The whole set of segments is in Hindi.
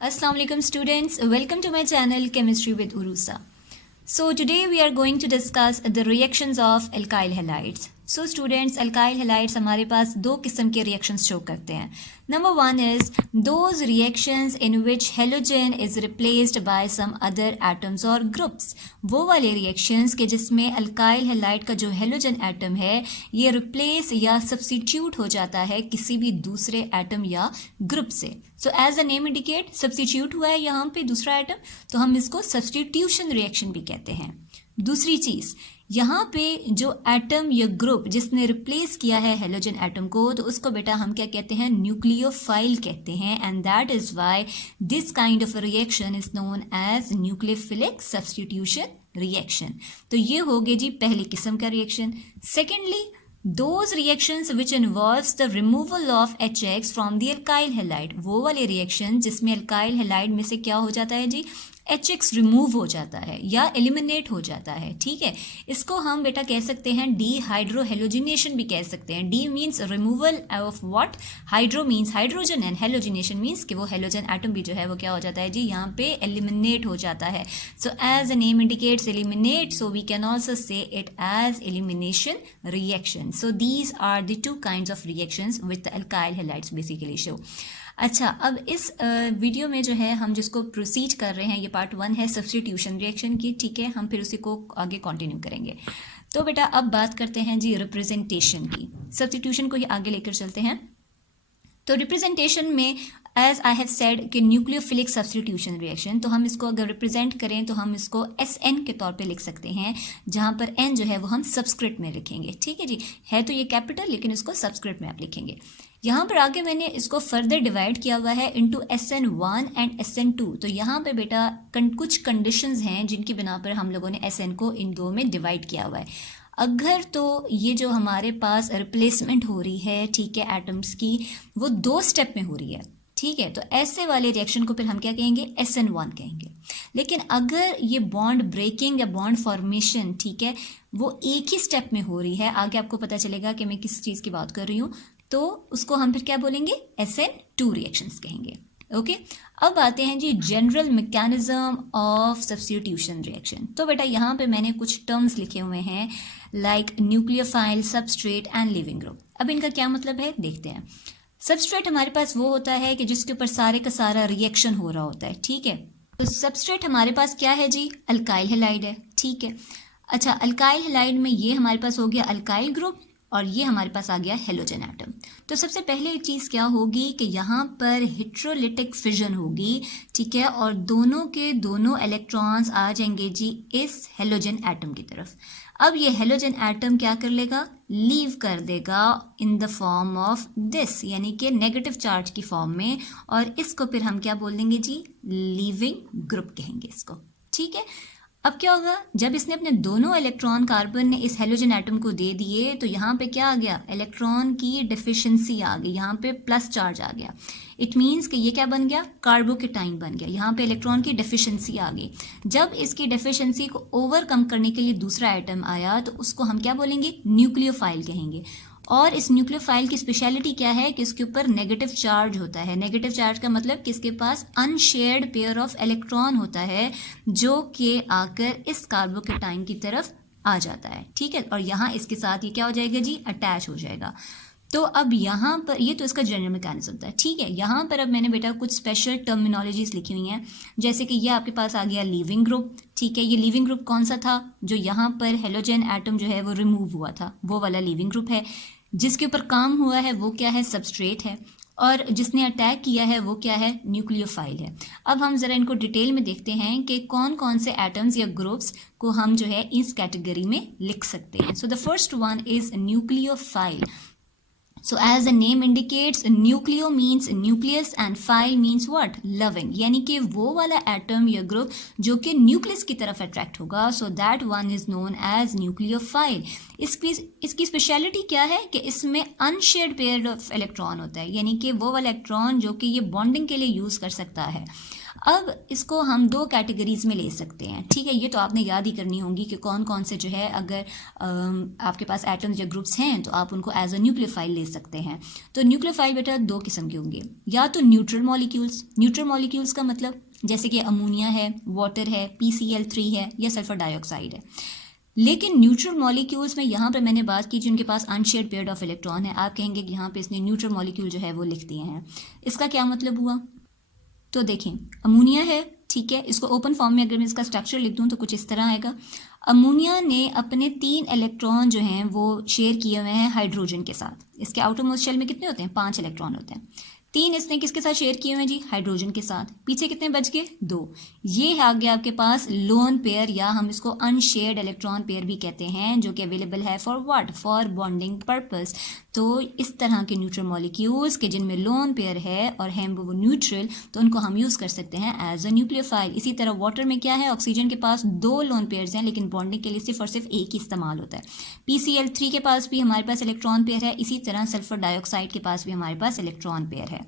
Assalamu alaikum students, welcome to my channel Chemistry with Urusa. So today we are going to discuss the reactions of alkyl halides. So students, alkyl halides हमारे पास दो किस्म के reactions show करते हैं. Number one is those reactions in which halogen is replaced by some other atoms or groups. वो वाले reactions के जिसमें alkyl halide का जो halogen atom है ये replace या substitute हो जाता है किसी भी दूसरे atom या group से. So as the name indicate, substitute हुआ है यहाँ पे दूसरा atom, तो हम इसको substitution reaction भी कहते हैं. दूसरी चीज़, यहाँ पे जो एटम या ग्रुप जिसने रिप्लेस किया है हेलोजन एटम को, तो उसको बेटा हम क्या कहते हैं, न्यूक्लियोफाइल कहते हैं. And that is why this kind of reaction is known as nucleophilic substitution reaction. तो ये हो गई जी पहली किस्म का रिएक्शन. Secondly, those reactions which involves the removal of HX from the alkyl halide, वो वाले रिएक्शन जिसमें alkyl halide में से क्या हो जाता है जी, HX रिमूव हो जाता है या एलिमिनेट हो जाता है. ठीक है, इसको हम बेटा कह सकते हैं डीहाइड्रोहेलोजिनेशन भी कह सकते हैं. D means removal of what, hydro means hydrogen and halogenation means कि वो हेलोजन एटम भी जो है वो क्या हो जाता है जी, यहाँ पे एलिमिनेट हो जाता है. So as the name indicates eliminate, so we can also say it as elimination reaction. So these are the two kinds of reactions with the alkyl halides basically show. अच्छा, अब इस वीडियो में जो है हम जिसको प्रोसीड कर रहे हैं, ये पार्ट 1 है सब्स्टिट्यूशन रिएक्शन की. ठीक है, हम फिर उसी को आगे कंटिन्यू करेंगे. तो बेटा अब बात करते हैं जी रिप्रेजेंटेशन की. सब्स्टिट्यूशन को ही आगे लेकर चलते हैं. तो रिप्रेजेंटेशन में एज आई हैव सेड कि न्यूक्लियोफिलिक सब्स्टिट्यूशन रिएक्शन, तो हम इसको अगर रिप्रेजेंट करें तो हम इसको SN के तौर पे लिख सकते हैं, जहाँ पर N जो है वो हम सबस्क्रिप्ट में लिखेंगे. ठीक है जी, है तो ये कैपिटल लेकिन इसको सबस्क्रिप्ट में आप लिखेंगे. यहाँ पर आगे मैंने इसको फर्दर डिवाइड किया हुआ है इनटू SN1 एंड SN2. तो यहाँ पे बेटा कुछ कंडीशंस हैं जिनकी बिना पर हम लोगों ने SN को इन दो में डिवाइड किया हुआ है. अगर तो ये जो हमारे पास रिप्लेसमेंट हो रही है, ठीक है, एटम्स की, वो 2 स्टेप में हो रही है. ठीक है, तो ऐसे वाले रिएक्शन को फिर हम क्या कहेंगे, SN1 कहेंगे. लेकिन अगर ये बॉन्ड ब्रेकिंग या बॉन्ड फॉर्मेशन, ठीक है, वो एक ही स्टेप में हो रही है, आगे आपको पता चलेगा कि मैं किस चीज़ की बात कर रही हूँ, तो उसको हम फिर क्या बोलेंगे, SN2 रिएक्शंस कहेंगे. ओके, अब आते हैं जी general mechanism of substitution reaction. तो बेटा यहाँ पे मैंने कुछ टर्म्स लिखे हुए हैं like nucleophile, substrate and living group. अब इनका क्या मतलब है देखते हैं. सबस्ट्रेट हमारे पास वो होता है कि जिसके ऊपर सारे का सारा रिएक्शन हो रहा होता है. ठीक है, तो सबस्ट्रेट हमारे पास क्या है जी, अल्काइल हैलाइड है. ठीक है, अच्छा, अल्काइल हैलाइड में ये हमारे पास हो गया अल्काइल ग्रुप और ये हमारे पास आ गया हेलोजन एटम. तो सबसे पहले एक चीज़ क्या होगी कि यहाँ पर हेट्रोलिटिक फिजन होगी. ठीक है, और दोनों के दोनों इलेक्ट्रॉन्स आ जाएंगे जी इस हेलोजन एटम की तरफ. अब ये हेलोजन एटम क्या कर लेगा, लीव कर देगा in the form of this, यानी कि नेगेटिव चार्ज की फॉर्म में, और इसको फिर हम क्या बोल देंगे जी, लीविंग ग्रुप कहेंगे इसको. ठीक है, अब क्या होगा, जब इसने अपने दोनों इलेक्ट्रॉन कार्बन ने इस हेलोजन एटम को दे दिए, तो यहाँ पे क्या आ गया, इलेक्ट्रॉन की डेफिशिएंसी आ गई, यहाँ पे प्लस चार्ज आ गया. इट मीन्स कि ये क्या बन गया, कार्बोकेटाइन बन गया. यहाँ पे इलेक्ट्रॉन की डेफिशिएंसी आ गई. जब इसकी डेफिशिएंसी को ओवरकम करने के लिए दूसरा एटम आया, तो उसको हम क्या बोलेंगे, न्यूक्लियोफाइल कहेंगे. और इस न्यूक्लियोफाइल की स्पेशलिटी क्या है कि इसके ऊपर नेगेटिव चार्ज होता है. नेगेटिव चार्ज का मतलब कि इसके पास अनशेयर्ड पेयर ऑफ इलेक्ट्रॉन होता है जो कि आकर इस कार्बोकेटाइन की तरफ आ जाता है. ठीक है, और यहाँ इसके साथ ये क्या हो जाएगा जी, अटैच हो जाएगा. तो अब यहाँ पर ये तो इसका जनरल मैकेनिज्म होता है. ठीक है, यहाँ पर अब मैंने बेटा कुछ स्पेशल टर्मिनोलॉजीज लिखी हुई हैं, जैसे कि ये आपके पास आ गया लीविंग ग्रुप. ठीक है, ये लीविंग ग्रुप कौन सा था, जो यहाँ पर हेलोजन एटम जो है वो रिमूव हुआ था, वो वाला लीविंग ग्रुप है. जिसके ऊपर काम हुआ है वो क्या है, सबस्ट्रेट है, और जिसने अटैक किया है वो क्या है, न्यूक्लियोफाइल है. अब हम ज़रा इनको डिटेल में देखते हैं कि कौन कौन से एटम्स या ग्रुप्स को हम जो है इस कैटेगरी में लिख सकते हैं. So the first one is nucleophile. So as the name indicates, nucleo means nucleus and phile means what, loving, यानी कि वो वाला एटम या ग्रुप जो कि न्यूक्लियस की तरफ अट्रैक्ट होगा. So that one is known as nucleophile. इसकी स्पेशलिटी क्या है कि इसमें अनशेयर्ड पेयर ऑफ इलेक्ट्रॉन होता है, यानी कि वो वाला इलेक्ट्रॉन जो कि ये बॉन्डिंग के लिए यूज़ कर सकता है. अब इसको हम दो कैटेगरीज में ले सकते हैं, ठीक है। ये तो आपने याद ही करनी होंगी कि कौन कौन से जो है अगर आपके पास एटम्स या ग्रुप्स हैं तो आप उनको एज अ न्यूक्लियोफाइल ले सकते हैं। तो न्यूक्लियोफाइल बेटा दो किस्म के होंगे, या तो न्यूट्रल मॉलिक्यूल्स, न्यूट्रल मॉलिक्यूल्स का मतलब जैसे कि अमोनिया है, वाटर है, PCl3 है या सल्फर डाइऑक्साइड है। लेकिन न्यूट्रल मॉलिक्यूल्स में यहाँ पर मैंने बात की जिनके पास अनशेयर्ड पेयर्ड ऑफ इलेक्ट्रॉन है, आप कहेंगे कि यहाँ पे इसने न्यूट्रल मॉलिक्यूल जो है वो लिख दिए हैं। इसका क्या मतलब हुआ? तो देखें, अमोनिया है, ठीक है, इसको ओपन फॉर्म में अगर मैं इसका स्ट्रक्चर लिख दूं तो कुछ इस तरह आएगा। अमोनिया ने अपने 3 इलेक्ट्रॉन जो हैं वो शेयर किए हुए हैं हाइड्रोजन के साथ। इसके आउटरमोस्ट शेल में कितने होते हैं? 5 इलेक्ट्रॉन होते हैं। 3 इसने किसके साथ शेयर किए हुए हैं जी? हाइड्रोजन के साथ। पीछे कितने बच गए? 2। ये आ गया आपके पास लोन पेयर, या हम इसको अनशेयर्ड इलेक्ट्रॉन पेयर भी कहते हैं, जो कि अवेलेबल है for what? For bonding purpose. तो इस तरह के न्यूट्रल मॉलिक्यूल्स के जिनमें लोन पेयर है और हैं वो न्यूट्रल, तो उनको हम यूज़ कर सकते हैं एज अ न्यूक्लियोफाइल। इसी तरह वाटर में क्या है? ऑक्सीजन के पास 2 लोन पेयर्स हैं, लेकिन बॉन्डिंग के लिए सिर्फ और सिर्फ एक ही इस्तेमाल होता है। PCl3 के पास भी हमारे पास इलेक्ट्रॉन पेयर है, इसी तरह सल्फर डाइऑक्साइड के पास भी हमारे पास इलेक्ट्रॉन पेयर है।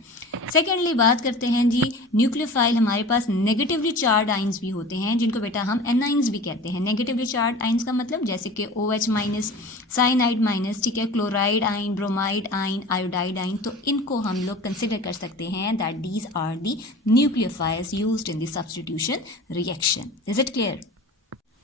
सेकेंडली बात करते हैं जी, न्यूक्लियोफाइल हमारे पास नेगेटिवली चार्ज आइंस भी होते हैं, जिनको बेटा हम एनाइंस भी कहते हैं। नेगेटिवली चार्ज आइंस का मतलब जैसे कि OH माइनस, साइनाइड माइनस, ठीक है, क्लोराइड आइन, ब्रोमाइड आइन, आयोडाइड आइन, तो इनको हम लोग कंसिडर कर सकते हैं that these are the nucleophiles used in the substitution reaction. Is it clear?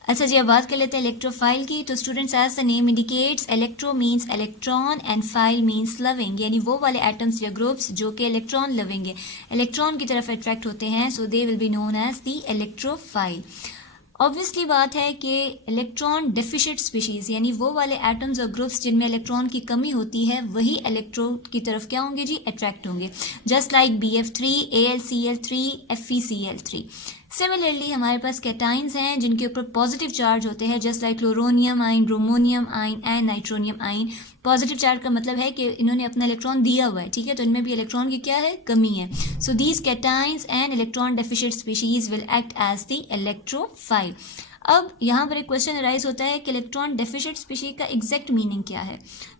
अच्छा जी, अब बात कर लेते हैं इलेक्ट्रोफाइल की। तो students, as the name indicates, electro means electron and phile means loving, यानी वो वाले एटम्स या ग्रुप्स जो कि इलेक्ट्रॉन लविंग है, इलेक्ट्रॉन की तरफ अट्रैक्ट होते हैं, so they will be known as the electrophile. Obviously बात है कि इलेक्ट्रॉन डेफिशिएंट स्पीशीज़, यानी वो वाले एटम्स और ग्रुप्स जिनमें इलेक्ट्रॉन की कमी होती है, वही इलेक्ट्रॉन की तरफ क्या होंगे जी? अट्रैक्ट होंगे। Just like BF3, AlCl3, FeCl3। Similarly हमारे पास कैटाइंस हैं जिनके ऊपर पॉजिटिव चार्ज होते हैं, जस्ट लाइक क्लोरोनियम आइन, ब्रोमोनियम आइन एंड नाइट्रोनियम आइन। पॉजिटिव चार्ज का मतलब है कि इन्होंने अपना इलेक्ट्रॉन दिया हुआ है, ठीक है, तो इनमें भी इलेक्ट्रॉन की क्या है? कमी है। So these cations and electron deficient species will act as the electrophile. अब यहाँ पर एक क्वेश्चन अराइज होता है कि इलेक्ट्रॉन डेफिशिएंट स्पीशीज का एग्जैक्ट मीनिंग क्या है।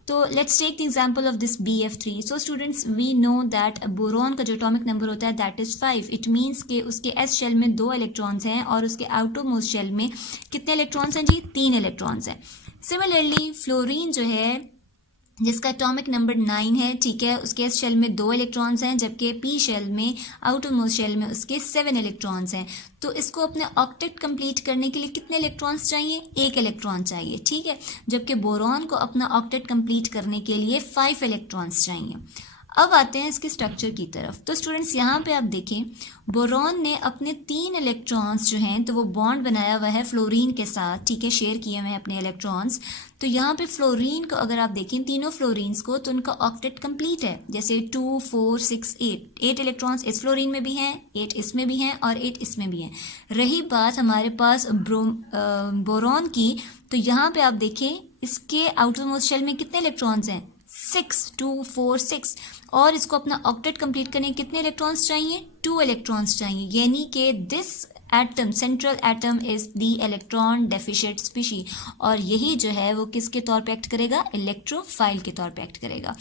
तो let's take the example of this BF3। So students, we know that boron का जो एटॉमिक नंबर होता है दैट इज 5। इट मीन्स कि उसके S शेल में 2 इलेक्ट्रॉन्स हैं और उसके आउटरमोस्ट शेल में कितने इलेक्ट्रॉन्स हैं जी? 3 इलेक्ट्रॉन्स हैं। सिमिलरली फ्लोरीन जो है, जिसका एटॉमिक नंबर 9 है, ठीक है, उसके S शेल में 2 इलेक्ट्रॉन्स हैं, जबकि P शेल में, आउटरमोस्ट शेल में उसके 7 इलेक्ट्रॉन्स हैं। तो इसको अपने ऑक्टेट कंप्लीट करने के लिए कितने इलेक्ट्रॉन्स चाहिए? 1 इलेक्ट्रॉन चाहिए, ठीक है, जबकि बोरॉन को अपना ऑक्टेट कंप्लीट करने के लिए 5 इलेक्ट्रॉन्स चाहिए। अब आते हैं इसके स्ट्रक्चर की तरफ। तो स्टूडेंट्स, यहाँ पे आप देखें, बोरॉन ने अपने 3 इलेक्ट्रॉन्स जो हैं तो वो बॉन्ड बनाया हुआ है फ्लोरीन के साथ, ठीक है, शेयर किए हुए हैं अपने इलेक्ट्रॉन्स। तो यहाँ पे फ्लोरीन को अगर आप देखें, तीनों फ्लोरीन्स को, तो उनका ऑक्टेट कंप्लीट है, जैसे 2, 4, 6, 8 इलेक्ट्रॉन्स इस फ्लोरीन में भी हैं, 8 इसमें भी हैं और 8 इसमें भी हैं। रही बात हमारे पास बोरॉन की, तो यहाँ पे आप देखें इसके आउटरमोस्ट शेल में कितने इलेक्ट्रॉन्स हैं? 6, 2, 4, 6। और इसको अपना ऑक्टेट कंप्लीट करने के कितने इलेक्ट्रॉन्स चाहिए? 2 इलेक्ट्रॉन्स चाहिए, यानी कि this atom, central atom is the electron deficient species, और यही जो है वो किसके तौर पे एक्ट करेगा? इलेक्ट्रोफाइल के तौर पे एक्ट करेगा।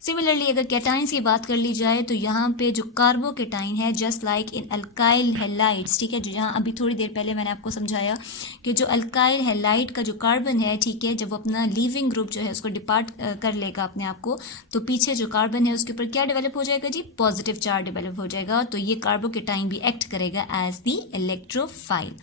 सिमिलरली अगर कैटाइंस की बात कर ली जाए, तो यहाँ पे जो कार्बोकेटाइन है, just like in alkyl halides, ठीक है, जो यहाँ अभी थोड़ी देर पहले मैंने आपको समझाया कि जो अल्काइल हैलाइड का जो कार्बन है, ठीक है, जब वो अपना लीविंग ग्रुप जो है उसको डिपार्ट कर लेगा अपने आप को, तो पीछे जो कार्बन है उसके ऊपर क्या डेवलप हो जाएगा जी? पॉजिटिव चार्ज डेवलप हो जाएगा। तो ये कार्बोकेटाइन भी एक्ट करेगा as the electrophile.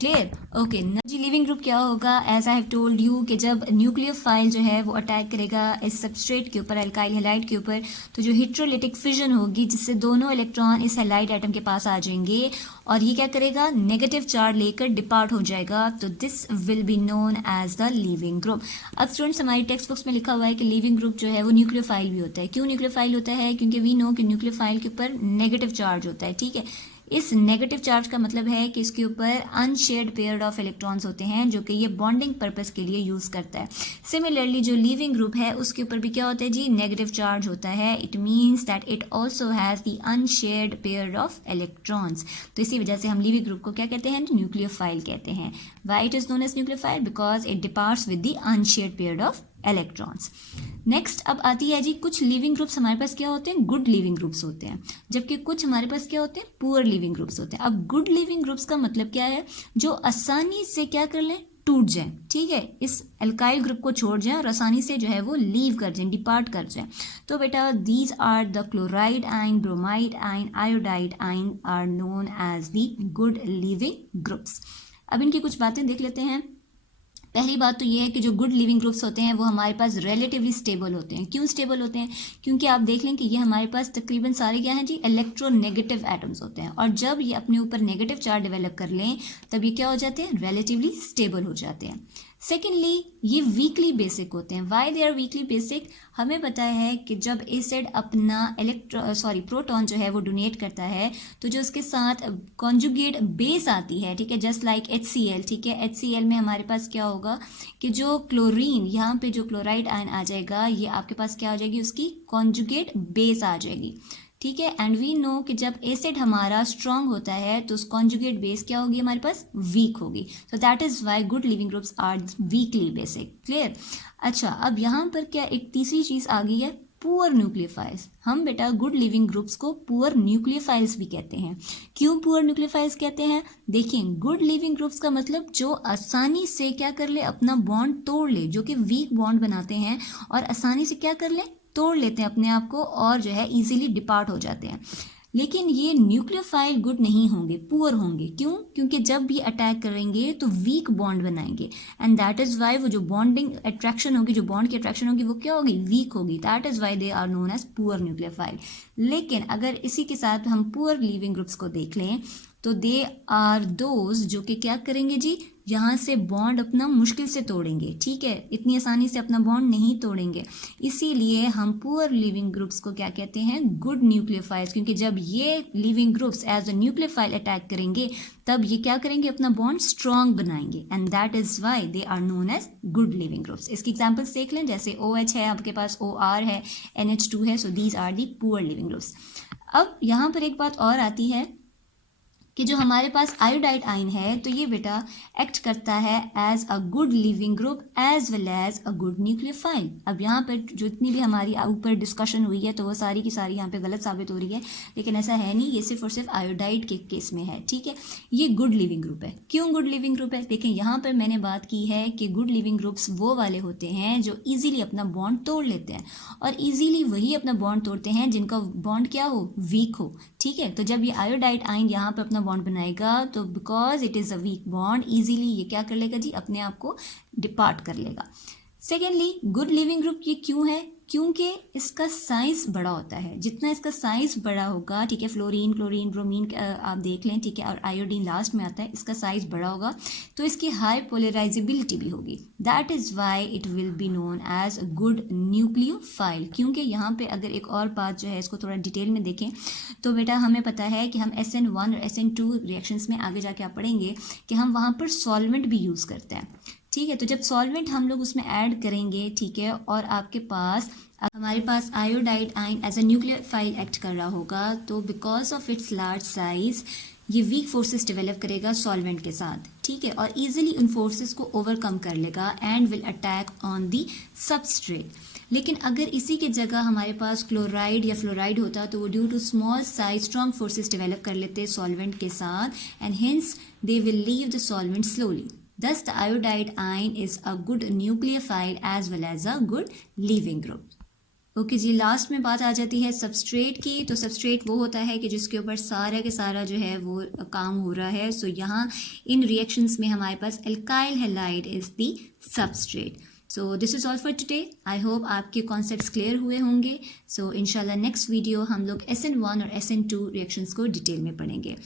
Clear? Okay जी, लिविंग ग्रुप क्या होगा? As I have told you कि जब न्यूक्लियोफाइल जो है वो अटैक करेगा इस सबस्ट्रेट के ऊपर, अल्काइल हैलाइड के ऊपर, तो जो हिट्रोलिटिक फिजन होगी जिससे दोनों इलेक्ट्रॉन इस हैलाइड एटम के पास आ जाएंगे और ये क्या करेगा? नेगेटिव चार्ज लेकर डिपार्ट हो जाएगा। तो this will be known as the leaving group. अब स्टूडेंट्स, हमारी टेक्स्ट बुक्स में लिखा हुआ है कि लिविंग ग्रुप जो है वो न्यूक्लियोफाइल भी होता है। क्यों न्यूक्लियोफाइल होता है? क्योंकि वी नो कि न्यूक्लियोफाइल के ऊपर नेगेटिव चार्ज होता है, ठीक है। इस नेगेटिव चार्ज का मतलब है कि इसके ऊपर अनशेयर्ड पेयर ऑफ इलेक्ट्रॉन्स होते हैं, जो कि ये बॉन्डिंग पर्पस के लिए यूज करता है। सिमिलरली जो लिविंग ग्रुप है उसके ऊपर भी क्या होता है जी? नेगेटिव चार्ज होता है। It means that it also has the unshared pair of electrons. तो इसी वजह से हम लिविंग ग्रुप को क्या कहते हैं? न्यूक्लियोफाइल कहते हैं। Why it is known as nucleophile? Because it departs with the unshared pair of electrons. Next अब आती है जी, कुछ लिविंग ग्रुप्स हमारे पास क्या होते हैं, गुड लिविंग ग्रुप्स होते हैं, जबकि कुछ हमारे पास क्या होते हैं, पुअर लिविंग ग्रुप्स होते हैं। अब गुड लिविंग ग्रुप्स का मतलब क्या है, जो आसानी से क्या कर लें, टूट जाए, ठीक है, इस एल्काइल ग्रुप को छोड़ जाए और आसानी से जो है वो लीव कर जाए, डिपार्ट कर जाए। तो बेटा these are the chloride ion, bromide ion, iodide ion are known as the good leaving groups. अब इनकी कुछ बातें देख लेते हैं। पहली बात तो ये है कि जो गुड लिविंग ग्रुप्स होते हैं वो हमारे पास रिलेटिवली स्टेबल होते हैं। क्यों स्टेबल होते हैं, क्योंकि आप देख लें कि ये हमारे पास तकरीबन सारे क्या हैं जी, इलेक्ट्रोनेगेटिव एटम्स होते हैं, और जब ये अपने ऊपर नेगेटिव चार्ज डेवलप कर लें तब ये क्या हो जाते हैं, रिलेटिवली स्टेबल हो जाते हैं। सेकेंडली ये वीकली बेसिक होते हैं। Why they are weakly basic, हमें पता है कि जब एसिड अपना प्रोटॉन जो है वो डोनेट करता है तो जो उसके साथ कॉन्जुगेट बेस आती है, ठीक है, जस्ट लाइक HCl, ठीक है, HCl में हमारे पास क्या होगा कि जो क्लोरीन, यहाँ पे जो क्लोराइड आयन आ जाएगा, ये आपके पास क्या हो जाएगी, उसकी कॉन्जुगेट बेस आ जाएगी, ठीक है। एंड वी नो कि जब एसिड हमारा स्ट्रांग होता है तो उस कॉन्जुगेट बेस क्या होगी, हमारे पास वीक होगी। So that is why good leaving groups are weakly basic. Clear. अच्छा, अब यहाँ पर क्या एक तीसरी चीज आ गई है, पुअर न्यूक्लियोफाइल्स। हम बेटा गुड लिविंग ग्रुप्स को पुअर न्यूक्लियोफाइल्स भी कहते हैं। क्यों पुअर न्यूक्लियोफाइल्स कहते हैं, देखिए गुड लिविंग ग्रुप्स का मतलब जो आसानी से क्या कर ले, अपना बॉन्ड तोड़ ले, जो कि वीक बॉन्ड बनाते हैं और आसानी से क्या कर ले, तोड़ लेते हैं अपने आप को और जो है इजीली डिपार्ट हो जाते हैं। लेकिन ये न्यूक्लियोफाइल गुड नहीं होंगे, पुअर होंगे। क्यों, क्योंकि जब भी अटैक करेंगे तो वीक बॉन्ड बनाएंगे, एंड दैट इज वाई वो जो बॉन्डिंग अट्रैक्शन होगी, जो बॉन्ड की अट्रैक्शन होगी वो क्या होगी, वीक होगी। That is why they are known as poor nucleophile. लेकिन अगर इसी के साथ हम पुअर लिविंग ग्रुप्स को देख लें तो दे आर दोज जो कि क्या करेंगे जी, यहाँ से बॉन्ड अपना मुश्किल से तोड़ेंगे, ठीक है, इतनी आसानी से अपना बॉन्ड नहीं तोड़ेंगे। इसीलिए हम पुअर लिविंग ग्रुप्स को क्या कहते हैं, गुड न्यूक्लियोफाइल्स, क्योंकि जब ये leaving groups as a nucleophile attack करेंगे तब ये क्या करेंगे, अपना बॉन्ड स्ट्रॉन्ग बनाएंगे, and that is why they are known as good leaving groups. इसकी एग्जाम्पल्स देख लें, जैसे OH है आपके पास, OR है, NH2 है, so these are the poor leaving groups. अब यहाँ पर एक बात और आती है कि जो हमारे पास आयोडाइड आयन है तो ये बेटा एक्ट करता है as a good leaving group as well as a good nucleophile. अब यहाँ पर जितनी भी हमारी ऊपर डिस्कशन हुई है तो वो सारी की सारी यहाँ पे गलत साबित हो रही है, लेकिन ऐसा है नहीं, ये सिर्फ और सिर्फ आयोडाइड के केस में है, ठीक है। ये गुड लिविंग ग्रुप है। क्यों गुड लिविंग ग्रुप है, देखें यहाँ पर मैंने बात की है कि गुड लिविंग ग्रुप्स वो वाले होते हैं जो ईजिली अपना बॉन्ड तोड़ लेते हैं, और ईजिली वही अपना बॉन्ड तोड़ते हैं जिनका बॉन्ड क्या हो, वीक हो, ठीक है। तो जब ये आयोडाइड आयन यहाँ पर अपना बॉन्ड बनाएगा तो because it is a weak bond, easily ये क्या कर लेगा जी, अपने आप को डिपार्ट कर लेगा। सेकेंडली गुड लिविंग ग्रुप ये क्यों है, क्योंकि इसका साइज बड़ा होता है। जितना इसका साइज बड़ा होगा, ठीक है, फ्लोरीन, क्लोरीन, ब्रोमीन आप देख लें, ठीक है, और आयोडीन लास्ट में आता है, इसका साइज बड़ा होगा तो इसकी हाई पोलराइजेबिलिटी भी होगी। That is why it will be known as a good nucleophile. क्योंकि यहाँ पे अगर एक और बात जो है इसको थोड़ा डिटेल में देखें तो बेटा हमें पता है कि हम SN1 और SN2 रिएक्शंस में आगे जाके आप पढ़ेंगे कि हम वहाँ पर सॉल्वेंट भी यूज़ करते हैं, ठीक है। तो जब सॉल्वेंट हम लोग उसमें ऐड करेंगे, ठीक है, और आपके पास हमारे पास iodide ion as a nucleophile act कर रहा होगा तो because of its large size ये वीक फोर्सेस डेवलप करेगा सॉल्वेंट के साथ, ठीक है, और इजीली उन फोर्सेस को ओवरकम कर लेगा and will attack on the substrate. लेकिन अगर इसी के जगह हमारे पास क्लोराइड या फ्लोराइड होता तो वो due to small size strong forces develop कर लेते सॉल्वेंट के साथ and hence they will leave the solvent slowly. Thus, the iodide ion is a good nucleophile as well as a good leaving group. Okay जी, लास्ट में बात आ जाती है सबस्ट्रेट की। तो सबस्ट्रेट वो होता है कि जिसके ऊपर सारा के सारा जो है वो काम हो रहा है। सो यहाँ इन रिएक्शंस में हमारे पास alkyl halide is the substrate. So this is all for today. I hope आपके कॉन्सेप्ट्स क्लियर हुए होंगे। सो इंशाल्लाह नेक्स्ट वीडियो हम लोग SN1 और SN2 रिएक्शंस को डिटेल में पढ़ेंगे।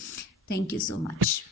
Thank you so much.